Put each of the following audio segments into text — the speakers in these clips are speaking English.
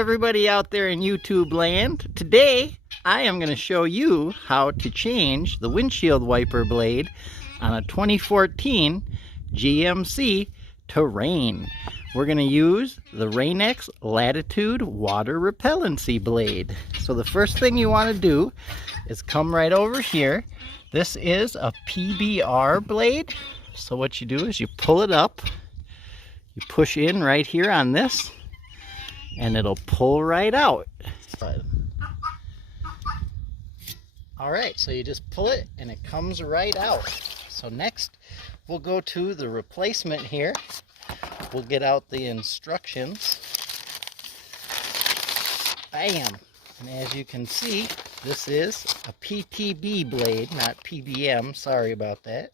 everybody out there in YouTube land. Today I am going to show you how to change the windshield wiper blade on a 2014 GMC Terrain. We're going to use the Rain-X Latitude water repellency blade. So the first thing you want to do is come right over here. This is a PBR blade. So what you do is you pull it up, you push in right here on this, and it'll pull right out. All right, so you just pull it and it comes right out. So next we'll go to the replacement here. We'll get out the instructions. Bam! And as you can see, this is a PTB blade, not PBM. Sorry about that.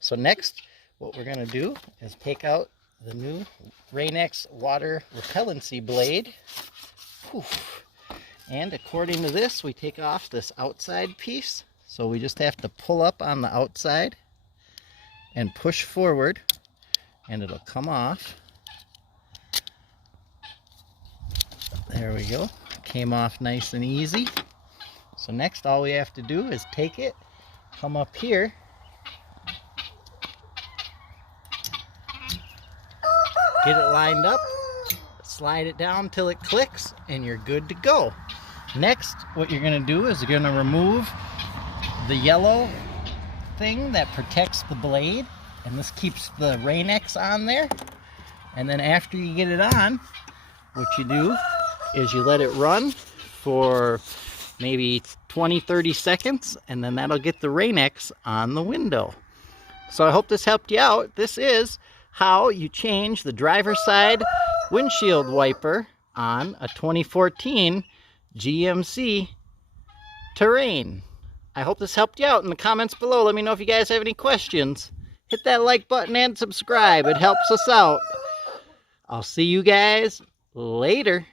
So next, what we're going to do is take out the new Rain-X water repellency blade. Poof. And according to this, we take off this outside piece. So we just have to pull up on the outside and push forward, and it'll come off. There we go. Came off nice and easy. So next, all we have to do is take it, come up here, get it lined up, slide it down till it clicks, and you're good to go. Next, what you're going to do is you're going to remove the yellow thing that protects the blade, and this keeps the Rain-X on there. And then after you get it on, what you do is you let it run for maybe 20-30 seconds, and then that'll get the Rain-X on the window. So I hope this helped you out. This is how you change the driver's side windshield wiper on a 2014 GMC Terrain. I hope this helped you out. In the comments below, let me know if you guys have any questions. Hit that like button and subscribe. It helps us out. I'll see you guys later.